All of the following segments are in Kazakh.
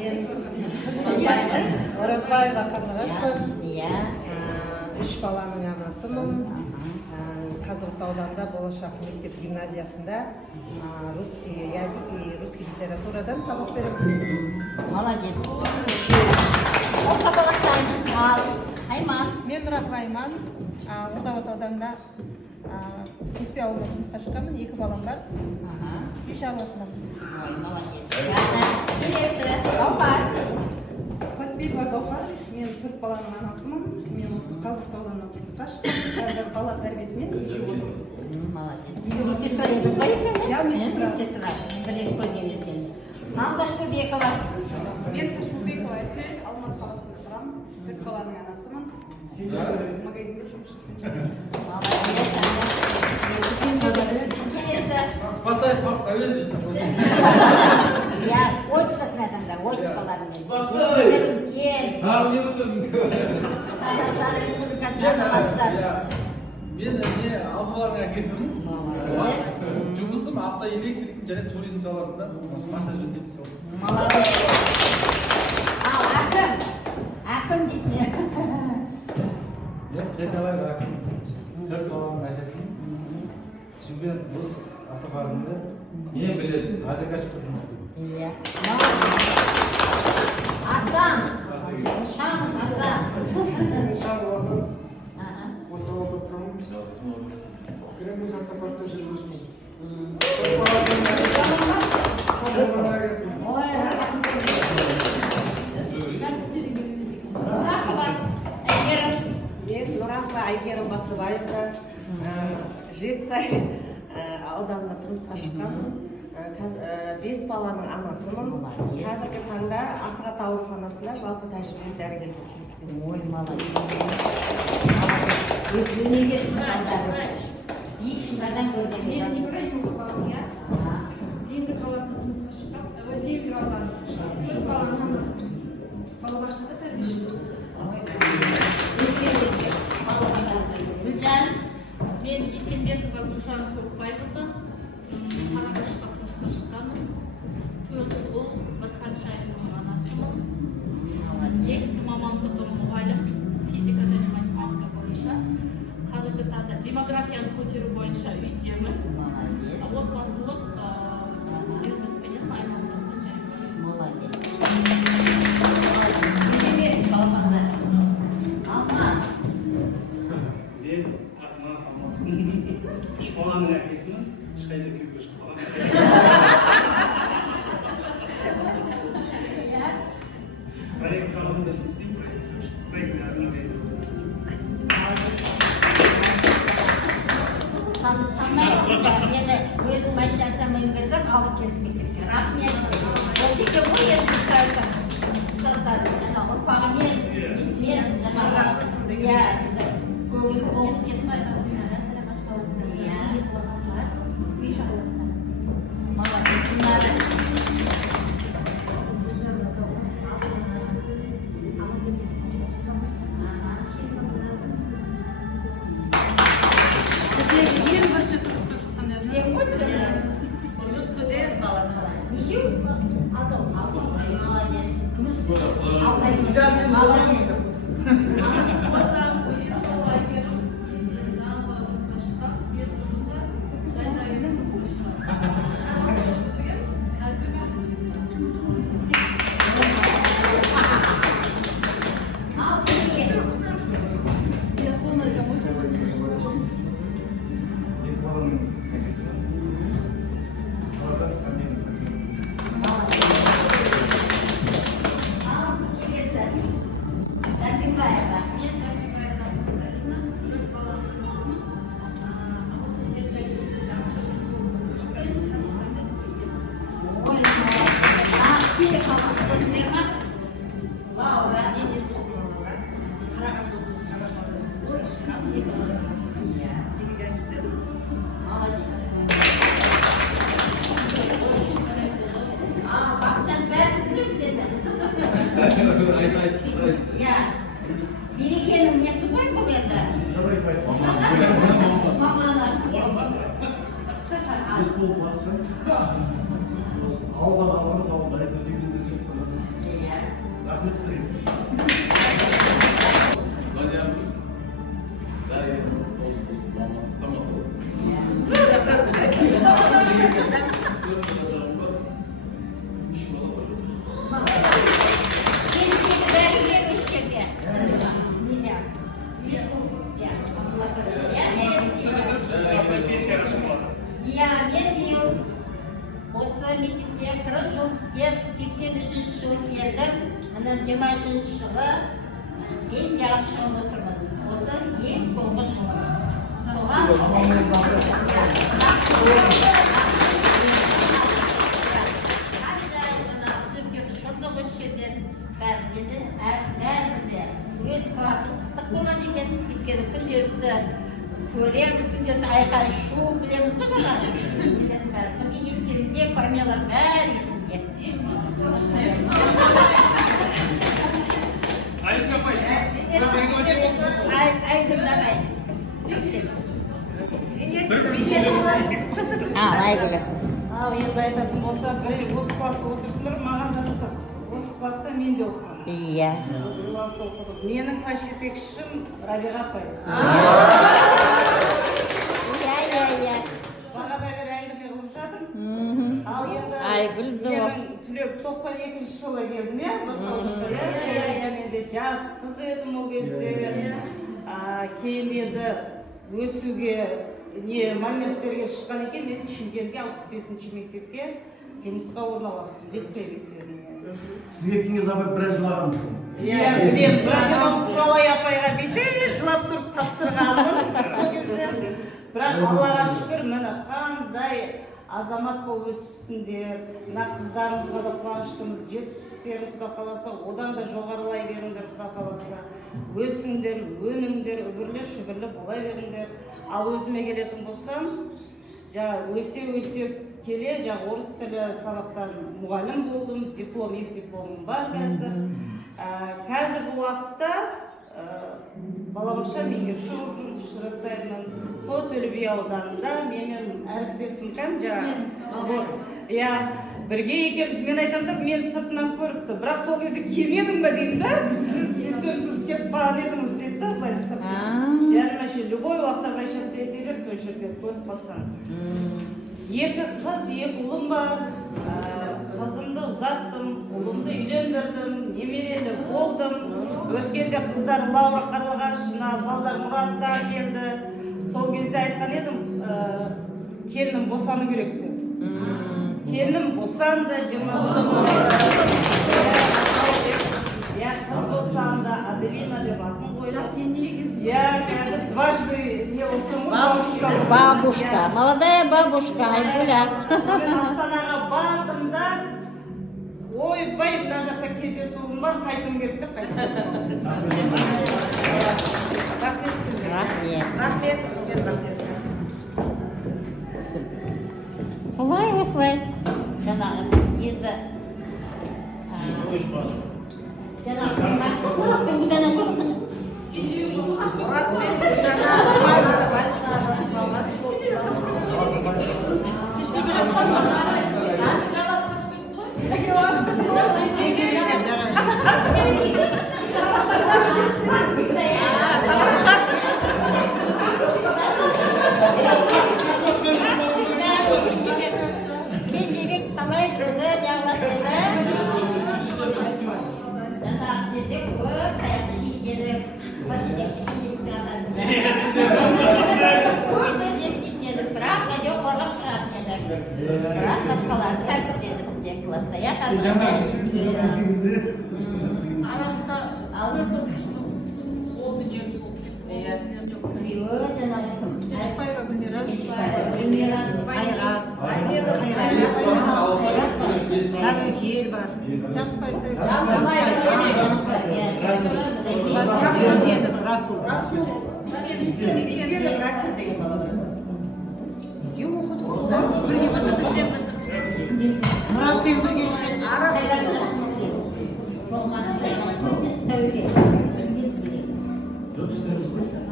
Мен Оразбаева Қарлығашпын. Иә. 3 баланың анасымын. Қазығұрт ауданында Болашақ мектеп гимназиясында русский язык и русский литературадан сабақ беремін. Молодец. Оқа балақтарыңыз ал. Айман. Мен Нұрақова Айман. Ордабасы ауданында Кеспе ауылына тұрмысқа шыққанмын. 2 балам бар. Үй шаруасындамын. Ой, молодец. Келесі. Гауһар. Батбекова Гауһар. Мен 4 баланың анасымын. Мен осы Қазығұрт ауданына тұрмысқа шықтым. Қазір бала тәрбиесімен үйде отырмын. Молодец. Медсестра едім ғой сен? Иә, медсестра. Бір рет көргенде сен. Мансаш Бөбекова. Мен Бөбекова Әсел, Алматы қаласында тұрамын. 4 баланың анасымын. Магазинде жұмыс жасаймын. Молодец. Келесі. Спатай, папа, әуелі жүрсің. Я отчествосын айтамын, отчестволарымен. Спатай! Үлкен. Не бұтырдың? Қазақстан Республикасының азаматтары. Мен алты баланың әкесімін. Молодец. Жұмысым автоэлектрик және туризм саласында. Маша жөндеп сол. Молодец. Ал Акым. Акым дейсің. Мен Қетабаев Акым. 4 баланың әкесімін. Шымкент Бұз автопаркында ең білетін агрегатчик жұмыс істеймін. Иә. Асан. Шам Асан. Шам Асан. Аха. Осы ауылда тұрамын. Кремль автопаркта жүргізушімін. Ой, рахмет. Рахмет. Әйгерім. Мен Нұрақова Айгерім Бақтыбаева. Жетісай ауданына тұрмысқа шыққанмын. 5 баланың анасымын. Қазіргі таңда Асығат ауруханасында жалпы тәжірибелі дәрігер болып жұмыс істеймін. Ой, молодец. Өз өнегесін қалдары. Үй шыңдардан көрген. Мен Ибраимова балалар. Леңгір қаласына тұрмысқа шыққам. Леңгір ауданы. 4 баланың анасымын. Балабақшада тәрбиешімін. Гүлжан. Мен Есенбекова Гүлжан Көкбайқызы. Қарағашқа тұрмысқа шыққанмын. 4 ұл, 1 ханшайымның анасымын. Негізгі мамандығым мұғалім, физика және математика бойынша. Қазіргі таңда демографияны көтеру бойынша үйдемін. Отбасылық бизнеспенен айналысатын және. Молодец. Үземесін балапандар. Алмаз. Мен Артманов Алмазбын. 3 баланың әкесімін. Ешқайда күйеуге шықпаған. Проект саласында жұмыс істеймін. Проектный организацияда істеймін. Санмайға мені өзінің машинасына мінгізіп алып келді мектепке. Рахмет. Осы екен ғой енді тұрасың. Ұстаздарым, ұрпағымен, исмен, иә, көңіл толып кетті. Үй шаруасындамыз. Молодец. Динара. Ең бірінші тұрмысқа шыққан едім. Уже студент баласы. Нешеу? 6. Молодец. Күміс. Молодец. Laura. Молодец. Бақытжан бәрін білеміз енді. Иә. Берекенің несі ғой бұл енді? Маманы. Бақытжан. Ауылда қалғанбыз, ауылда әйтеуір дегенде жүрген содан. Рахмет сізге. Мен биыл осы мектепте 40 жыл істеп, 83 жылы келдім. Мына 23 жылы пенсияға шығып отырмын. Осы ең соңғы жылы. Бәрінде өз классы ыстық болған екен, өйткені күнделікті көреміз, күнделікті айқай шу білеміз ғой жаңағы. Сонда естерінде формиялар бәрі есінде. Айгүл. Ал енді айтатын болса, бір осы класста отырсыңдар, маған да ыстық. Осы класста мен де оқыдым. Иә. Осы класста оқыдым. Менің класс жетекшім Рабиға апай. Иә. Бағада бері әңгіме қылып жатырмыз. Ал енді менің түлеп 92 жылы келдім, иә, бастауышқа, иә. Сол кезде менде жас қыз едім ол кезде. Кейін енді өсуге моменттерге шыққан екен, мен Шымкентке 65-ші мектепке жұмысқа орналастым, лицей мектебіне. Сіз кеткенге забай біраз жылаған үшін. Иә, мен Құралай апайға бетер жылап тұрып тапсырғанмын сол кезде. Бірақ Аллаға шүкір, міне қандай азамат болып өсіпсіңдер. Мына қыздарымызға да қуаныштымыз, жетістіктерін Құда қаласа, одан да жоғарылай беріңдер Құда қаласа. Өсіңдер, өніңдер, үбірлі шүбірлі бола беріңдер. Ал өзіме келетін болсам, өсе келе, орыс тілі сабақтан мұғалім болдым, диплом, екі дипломым бар қазір. Қазір бұл уақытта балабақша меңгеруші болып жұмыс жасаймын. Сол Төле би ауданында менің әріптесім бірге екеуміз, мен айтамын, мен сыртынан көріпті, бірақ сол кезде келмедің бе деймін да, сөйтсем сіз кетіп қалған едіңіз дейді да, былай сыртынан. Және любой уақытта обращаться ете бер, сол жерде көріп қалсаң. Екі қыз, екі ұлым бар, қызымды ұзаттым, ұлымды үйлендірдім, немерелі болдым. Өткенде қыздар Лаура Қарлығаш, балдар Мұраттан келді. Сол кезде айтқан едім, келінім босану керек деп. Келінім босанды, 20 қыз босанды, Аделина деп атын қойды. Жас енегіз. Қазір дважды не отырмын. Бабушка, молодая бабушка, Айгүля. Мен Астанаға бардым да, ойбай, мына жақта кездесуім бар, қайтуым керек деп қайтып. Рахмет сізге. Рахмет. Солай. Жаңағы енді Aramızda dört okuşumuz oldu diyor. Çocukbayra günleri. Ел бар.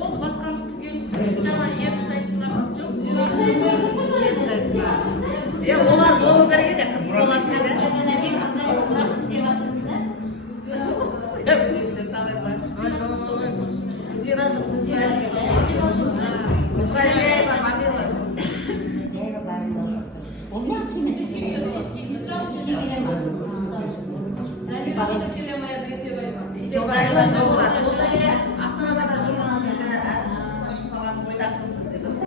Oldu başkamız tükürümüz. Cana yeriniz ayıplarımız yok. Олар болу керек еді, қыз болады деді. Эльвира Мусаева, Мамила. Ол не киме? Забирала за теле моя красивая. Все правильно,